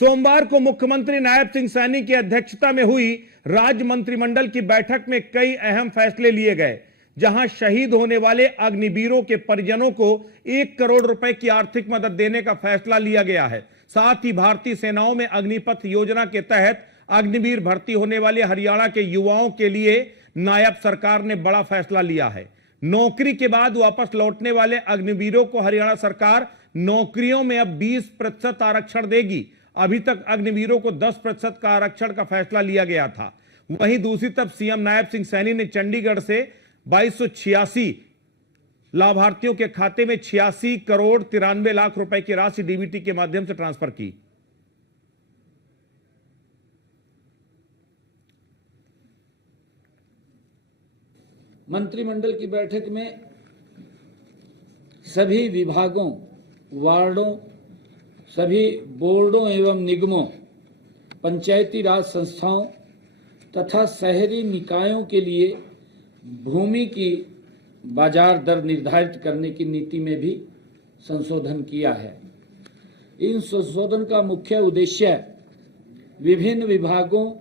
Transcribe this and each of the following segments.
सोमवार को मुख्यमंत्री नायब सिंह सैनी की अध्यक्षता में हुई राज्य मंत्रिमंडल की बैठक में कई अहम फैसले लिए गए, जहां शहीद होने वाले अग्निवीरों के परिजनों को 1 करोड़ रुपए की आर्थिक मदद देने का फैसला लिया गया है। साथ ही भारतीय सेनाओं में अग्निपथ योजना के तहत अग्निवीर भर्ती होने वाले हरियाणा के युवाओं के लिए नायब सरकार ने बड़ा फैसला लिया है। नौकरी के बाद वापस लौटने वाले अग्निवीरों को हरियाणा सरकार नौकरियों में अब 20% आरक्षण देगी। अभी तक अग्निवीरों को 10% का आरक्षण का फैसला लिया गया था। वहीं दूसरी तरफ सीएम नायब सिंह सैनी ने चंडीगढ़ से 2286 लाभार्थियों के खाते में 86 करोड़ 93 लाख रुपए की राशि डीबीटी के माध्यम से ट्रांसफर की। मंत्रिमंडल की बैठक में सभी विभागों, वार्डों, सभी बोर्डों एवं निगमों, पंचायती राज संस्थाओं तथा शहरी निकायों के लिए भूमि की बाजार दर निर्धारित करने की नीति में भी संशोधन किया है। इन संशोधन का मुख्य उद्देश्य विभिन्न विभागों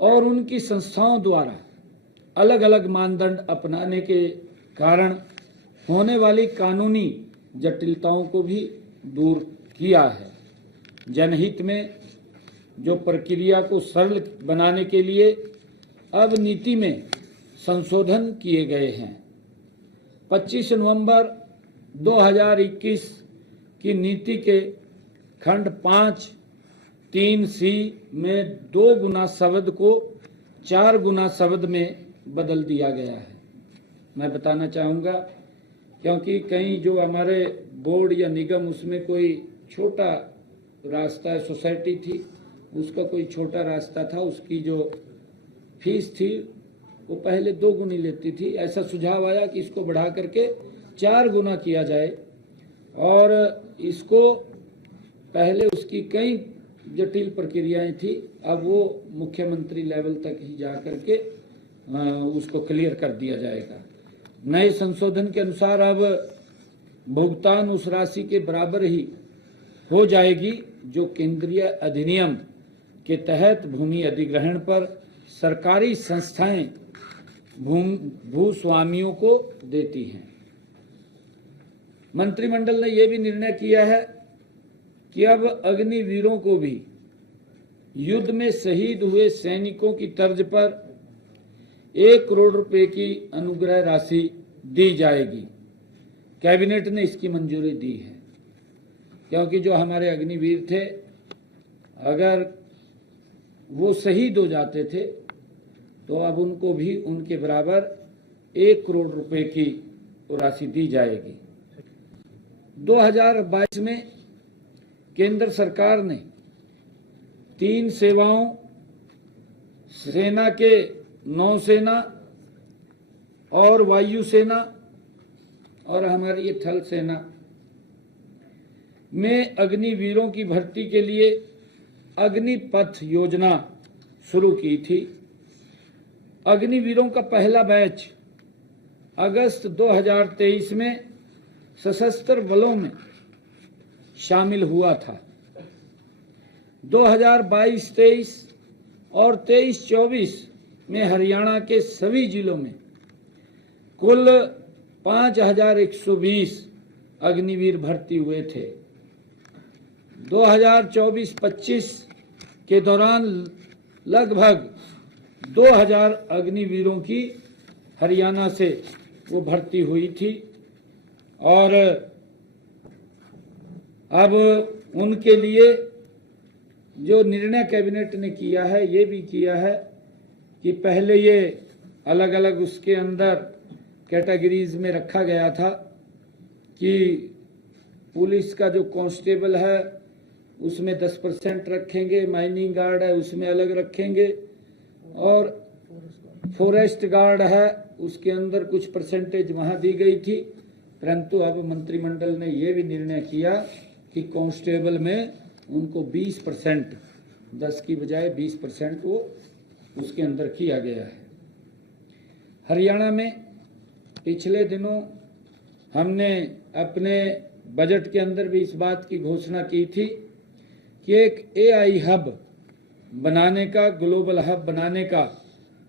और उनकी संस्थाओं द्वारा अलग अलग मानदंड अपनाने के कारण होने वाली कानूनी जटिलताओं को भी दूर किया है। जनहित में जो प्रक्रिया को सरल बनाने के लिए अब नीति में संशोधन किए गए हैं। 25 नवंबर 2021 की नीति के खंड 5(3)(c) में 2 गुना शब्द को 4 गुना शब्द में बदल दिया गया है। मैं बताना चाहूँगा क्योंकि कहीं जो हमारे बोर्ड या निगम उसमें कोई छोटा रास्ता है, सोसाइटी थी, उसका कोई छोटा रास्ता था, उसकी जो फीस थी वो पहले 2 गुनी लेती थी। ऐसा सुझाव आया कि इसको बढ़ा करके 4 गुना किया जाए और इसको पहले उसकी कई जटिल प्रक्रियाएं थी, अब वो मुख्यमंत्री लेवल तक ही जा करके उसको क्लियर कर दिया जाएगा। नए संशोधन के अनुसार अब भुगतान उस राशि के बराबर ही हो जाएगी जो केंद्रीय अधिनियम के तहत भूमि अधिग्रहण पर सरकारी संस्थाएं भूस्वामियों को देती हैं। मंत्रिमंडल ने यह भी निर्णय किया है कि अब अग्निवीरों को भी युद्ध में शहीद हुए सैनिकों की तर्ज पर 1 करोड़ रुपए की अनुग्रह राशि दी जाएगी। कैबिनेट ने इसकी मंजूरी दी है क्योंकि जो हमारे अग्निवीर थे अगर वो शहीद हो जाते थे तो अब उनको भी उनके बराबर 1 करोड़ रुपए की राशि दी जाएगी। 2022 में केंद्र सरकार ने 3 सेवाओं, सेना के नौसेना और वायुसेना और हमारी ये थल सेना में अग्निवीरों की भर्ती के लिए अग्निपथ योजना शुरू की थी। अग्निवीरों का पहला बैच अगस्त 2023 में सशस्त्र बलों में शामिल हुआ था। 2022-23 और 23-24 में हरियाणा के सभी जिलों में कुल 5120 अग्निवीर भर्ती हुए थे। 2024-25 के दौरान लगभग 2000 अग्निवीरों की हरियाणा से वो भर्ती हुई थी और अब उनके लिए जो निर्णय कैबिनेट ने किया है ये भी किया है कि पहले ये अलग अलग उसके अंदर कैटेगरीज में रखा गया था कि पुलिस का जो कांस्टेबल है उसमें 10% रखेंगे, माइनिंग गार्ड है उसमें अलग रखेंगे और फॉरेस्ट गार्ड है उसके अंदर कुछ परसेंटेज वहाँ दी गई थी। परंतु अब मंत्रिमंडल ने ये भी निर्णय किया कि कांस्टेबल में उनको 20%, 10 की बजाय 20% वो उसके अंदर किया गया है। हरियाणा में पिछले दिनों हमने अपने बजट के अंदर भी इस बात की घोषणा की थी कि एक एआई हब बनाने का, ग्लोबल हब बनाने का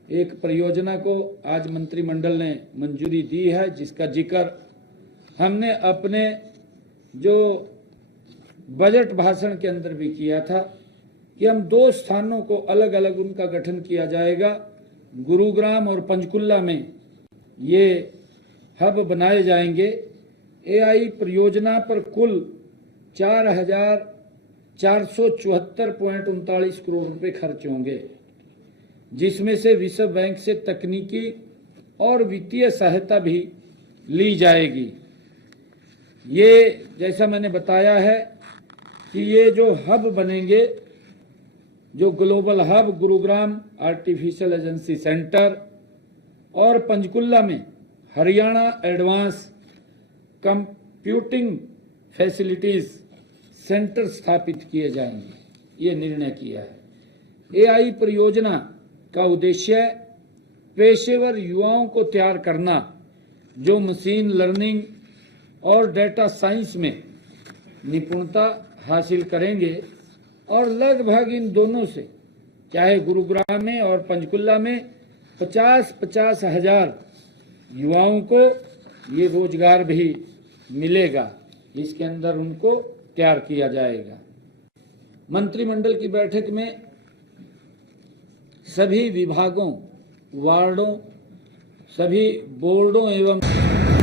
एक परियोजना को आज मंत्रिमंडल ने मंजूरी दी है, जिसका जिक्र हमने अपने जो बजट भाषण के अंदर भी किया था कि हम 2 स्थानों को अलग अलग उनका गठन किया जाएगा। गुरुग्राम और पंचकुला में ये हब बनाए जाएंगे। एआई परियोजना पर कुल 4,474.39 करोड़ रुपए खर्च होंगे, जिसमें से विश्व बैंक से तकनीकी और वित्तीय सहायता भी ली जाएगी। ये जैसा मैंने बताया है कि ये जो हब बनेंगे, जो global hub Gurugram artificial agency centre और पंचकुला में Haryana advance computing facilities centre स्थापित किए जाएंगे, ये निर्णय किया है। एआई परियोजना का उद्देश्य पेशेवर युवाओं को तैयार करना, जो मशीन लर्निंग और डेटा साइंस में निपुणता हासिल करेंगे, और लगभग इन दोनों से, चाहे गुरुग्राम में और पंचकुला में, 50-50 हजार युवाओं को ये रोजगार भी मिलेगा। इसके अंदर उनको तैयार किया जाएगा। मंत्रिमंडल की बैठक में सभी विभागों, वार्डों, सभी बोर्डों एवं